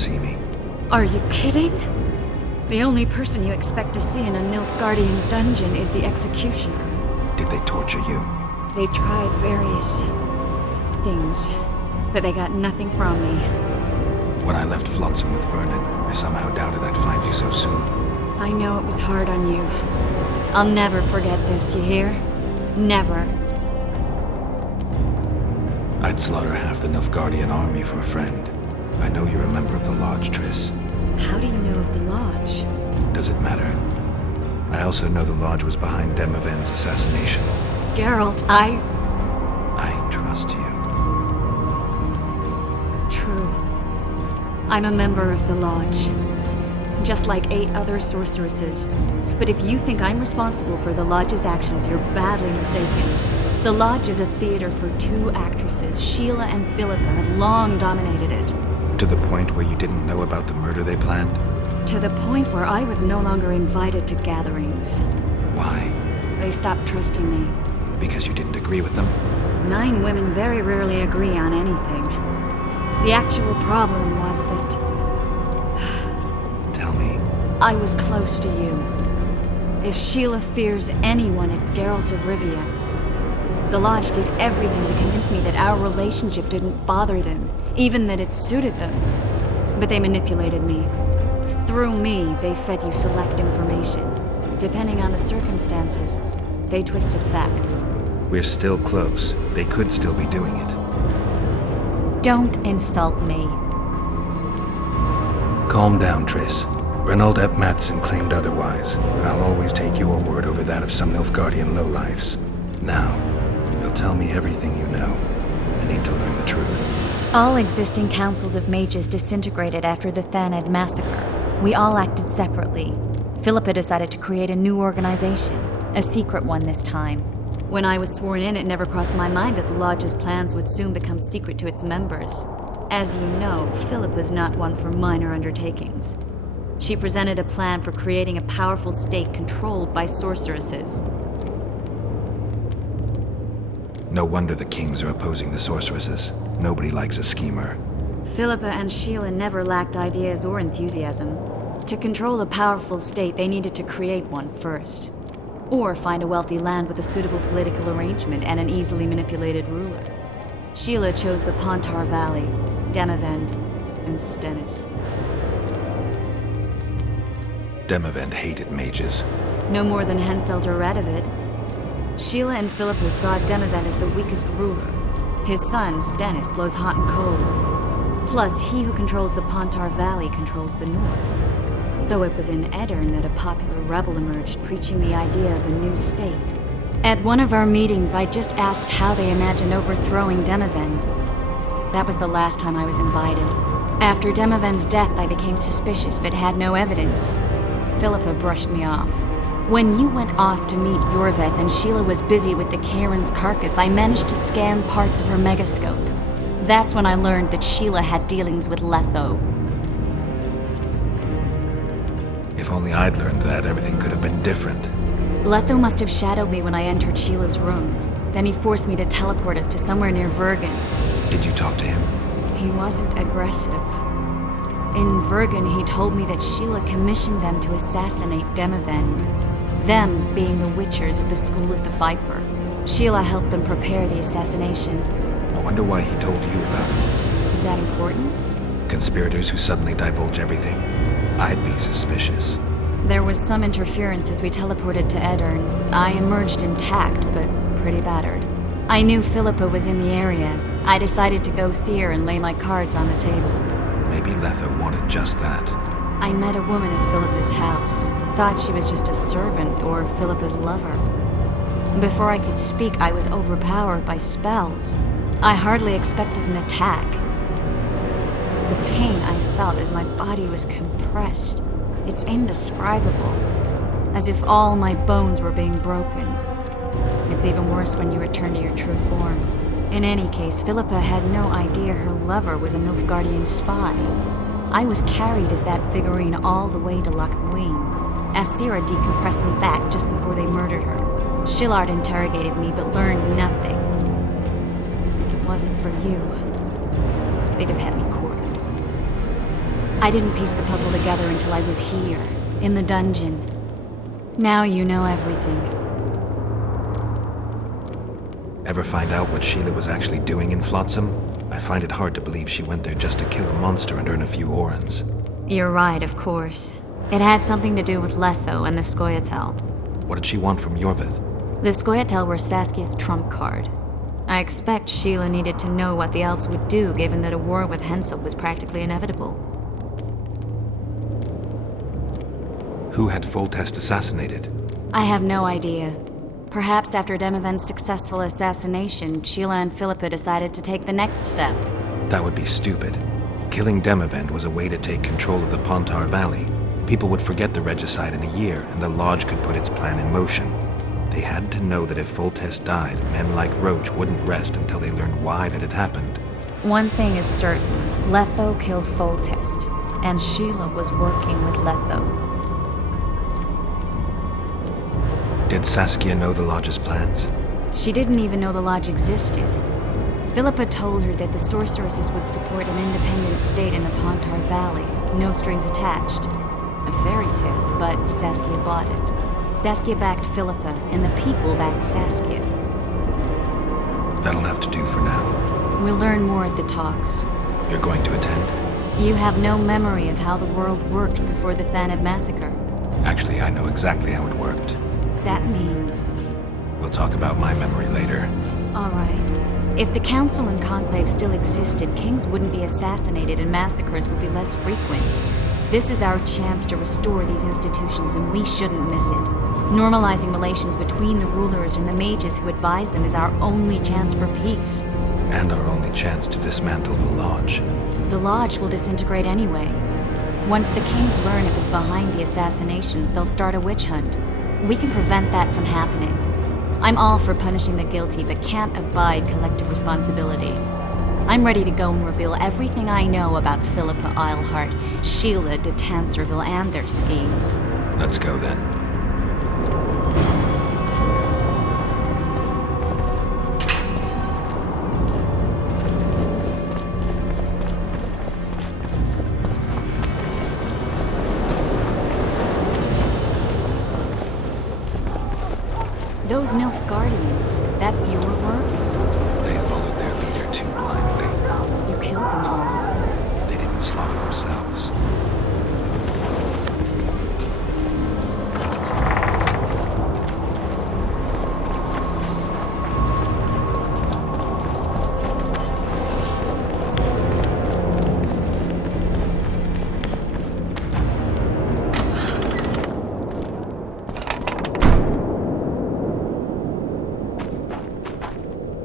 see me. Are you kidding? The only person you expect to see in a Nilfgaardian dungeon is the executioner. Did they torture you? They tried various things, but they got nothing from me. When I left Flotsam with Vernon, I somehow doubted I'd find you so soon. I know it was hard on you. I'll never forget this, you hear? Never. I'd slaughter half the Nilfgaardian army for a friend. I know you're a member of the Lodge, Triss. How do you know of the Lodge? Does it matter? I also know the Lodge was behind Demavend's assassination. Geralt, I trust you. True. I'm a member of the Lodge. Just like 8 other sorceresses. But if you think I'm responsible for the Lodge's actions, you're badly mistaken. The Lodge is a theater for 2 actresses. Sheila and Philippa have long dominated it. To the point where you didn't know about the murder they planned? To the point where I was no longer invited to gatherings. Why? They stopped trusting me. Because you didn't agree with them? 9 women very rarely agree on anything. The actual problem was that... Tell me. I was close to you. If Sheila fears anyone, it's Geralt of Rivia. The Lodge did everything to convince me that our relationship didn't bother them, even that it suited them. But they manipulated me. Through me, they fed you select information. Depending on the circumstances, they twisted facts. We're still close. They could still be doing it. Don't insult me. Calm down, Triss. Reynold Ep Matson claimed otherwise, but I'll always take your word over that of some Nilfgaardian lowlifes. Now, you'll tell me everything you know. I need to learn the truth. All existing councils of mages disintegrated after the Thaned massacre. We all acted separately. Philippa decided to create a new organization, a secret one this time. When I was sworn in, it never crossed my mind that the Lodge's plans would soon become secret to its members. As you know, Philippa was not one for minor undertakings. She presented a plan for creating a powerful state controlled by sorceresses. No wonder the kings are opposing the sorceresses. Nobody likes a schemer. Philippa and Sheila never lacked ideas or enthusiasm. To control a powerful state, they needed to create one first. Or find a wealthy land with a suitable political arrangement and an easily manipulated ruler. Sheila chose the Pontar Valley, Demavend, and Stennis. Demavend hated mages. No more than Henselt or Radovid. Sheila and Philippa saw Demavend as the weakest ruler. His son, Stennis, blows hot and cold. Plus, he who controls the Pontar Valley controls the north. So it was in Edirn that a popular rebel emerged, preaching the idea of a new state. At one of our meetings, I just asked how they imagined overthrowing Demavend. That was the last time I was invited. After Demavend's death, I became suspicious but had no evidence. Philippa brushed me off. When you went off to meet Yorveth and Sheila was busy with the Karen's carcass, I managed to scan parts of her megascope. That's when I learned that Sheila had dealings with Letho. If only I'd learned that, everything could have been different. Letho must have shadowed me when I entered Sheila's room. Then he forced me to teleport us to somewhere near Vergen. Did you talk to him? He wasn't aggressive. In Vergen, he told me that Sheila commissioned them to assassinate Demavend. Them being the Witchers of the School of the Viper. Sheila helped them prepare the assassination. I wonder why he told you about it. Is that important? Conspirators who suddenly divulge everything. I'd be suspicious. There was some interference as we teleported to Edirn. I emerged intact, but pretty battered. I knew Philippa was in the area. I decided to go see her and lay my cards on the table. Maybe Letho wanted just that. I met a woman at Philippa's house. Thought she was just a servant or Philippa's lover. Before I could speak, I was overpowered by spells. I hardly expected an attack. The pain I felt as my body was compressed. It's indescribable. As if all my bones were being broken. It's even worse when you return to your true form. In any case, Philippa had no idea her lover was a Nilfgaardian spy. I was carried as that figurine all the way to Loch Muin. Asira decompressed me back just before they murdered her. Shillard interrogated me but learned nothing. If it wasn't for you, they'd have had me quartered. I didn't piece the puzzle together until I was here, in the dungeon. Now you know everything. Ever find out what Sheila was actually doing in Flotsam? I find it hard to believe she went there just to kill a monster and earn a few orans. You're right, of course. It had something to do with Letho and the Scoia'tael. What did she want from Yorvith? The Scoia'tael were Saskia's trump card. I expect Sheila needed to know what the elves would do, given that a war with Hensel was practically inevitable. Who had Foltest assassinated? I have no idea. Perhaps after Demavend's successful assassination, Sheila and Philippa decided to take the next step. That would be stupid. Killing Demavend was a way to take control of the Pontar Valley. People would forget the regicide in a year, and the Lodge could put its plan in motion. They had to know that if Foltest died, men like Roach wouldn't rest until they learned why that had happened. One thing is certain. Letho killed Foltest, and Sheila was working with Letho. Did Saskia know the Lodge's plans? She didn't even know the Lodge existed. Philippa told her that the sorceresses would support an independent state in the Pontar Valley, no strings attached. A fairy tale, but Saskia bought it. Saskia backed Philippa, and the people backed Saskia. That'll have to do for now. We'll learn more at the talks. You're going to attend? You have no memory of how the world worked before the Thanid massacre. Actually, I know exactly how it worked. That means... We'll talk about my memory later. All right. If the Council and Conclave still existed, kings wouldn't be assassinated and massacres would be less frequent. This is our chance to restore these institutions, and we shouldn't miss it. Normalizing relations between the rulers and the mages who advise them is our only chance for peace. And our only chance to dismantle the Lodge. The Lodge will disintegrate anyway. Once the kings learn it was behind the assassinations, they'll start a witch hunt. We can prevent that from happening. I'm all for punishing the guilty, but can't abide collective responsibility. I'm ready to go and reveal everything I know about Philippa Eilhart, Sheila de Tanserville, and their schemes. Let's go then. Those Nilfgaardians, that's your work? They followed their leader too blindly. You killed them all. They didn't slaughter themselves.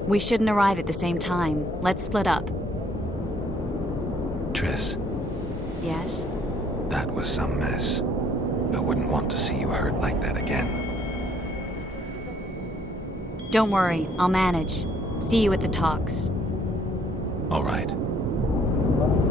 We shouldn't arrive at the same time. Let's split up. Triss, Yes? that was some mess. I wouldn't want to see you hurt like that again. Don't worry, I'll manage. See you at the talks. All right.